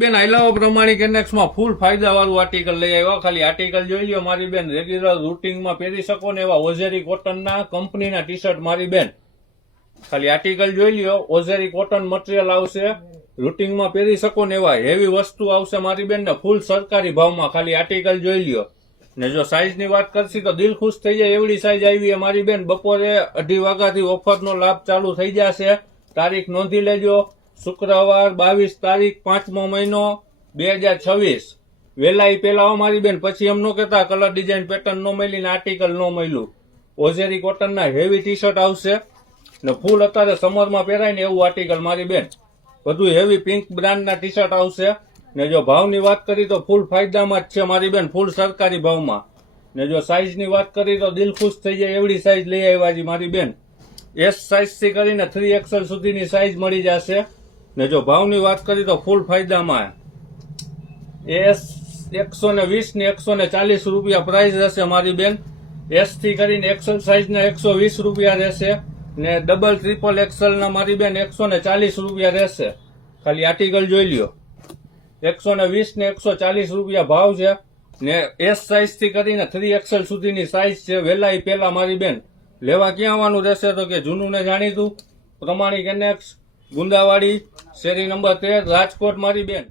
બેન આઈલાઓ પ્રમાણિક એનેક્સમાં ફૂલ ફાયદા વાળું આર્ટિકલ લઈ આવ્યા. ખાલી આર્ટિકલ જોઈ લ્યો મારી બેન, રેગ્યુલર રૂટિંગમાં પહેરી શકો ને એવા ઓઝેરી કોટનના કંપનીના ટી શર્ટ મારી બેન. ખાલી આર્ટિકલ જોઈ લ્યો, ઓઝેરી કોટન મટીરિયલ આવશે, રૂટિંગમાં પહેરી શકો ને એવા હેવી વસ્તુ આવશે મારી બેન ને ફૂલ સરકારી ભાવમાં. ખાલી આર્ટિકલ જોઈ લ્યો. ને જો સાઈઝની વાત કરશી તો દિલ ખુશ થઈ જાય એવડી સાઈઝ આવી મારી બેન. બપોરે 2:30 વાગ્યાથી ઓફરનો લાભ ચાલુ થઈ જશે. તારીખ નોંધી લેજો, શુક્રવાર 22 તારીખ 5મો મહિનો 2026. વેલાઈ પેલા મારી બેન, પછી એમ નો કહેતા કલર ડિઝાઇન પેટર્ન નો મળી ને આર્ટિકલ નો મળ્યું. ઓઝેરી કોટનના હેવી ટી શર્ટ આવશે ને ફૂલ અત્યારે સમરમાં પહેરાય ને એવું આર્ટિકલ મારી બેન. બધું હેવી પિંક બ્રાન્ડના ટી શર્ટ આવશે. ને જો ભાવની વાત કરી તો ફૂલ ફાયદામાં જ છે મારી બેન, ફૂલ સરકારી ભાવમાં. ને જો સાઈઝની વાત કરી તો દિલ ખુશ થઈ જાય એવડી સાઈઝ લઈ આવ્યા છે મારી બેન. S સાઈઝ થી કરીને 3XL સુધીની સાઈઝ મળી જશે. ને જો ભાવની વાત કરી તો ફૂલ ફાયદામાં. S 120 ને 140 રૂપિયા પ્રાઇસ રહેશે મારી બેન. S થી કરીને XL સાઈઝના 120 રૂપિયા રહેશે ને ડબલ ટ્રિપલ XL ના મારી બેન 140 રૂપિયા રહેશે. ખાલી આર્ટિકલ જોઈ લ્યો. 120 ને 140 રૂપિયા ભાવ છે ને S સાઈઝ થી કરીને 3XL સુધીની સાઈઝ છે. વેલાઈ પેલા મારી બેન. લેવા ક્યાં આવવાનું રહેશે તો કે જૂનું ને જાણીતું પ્રમાણિક એનેક્સ, ગુંદાવાડી, શેરી નંબર 13, રાજકોટ મારી બેન.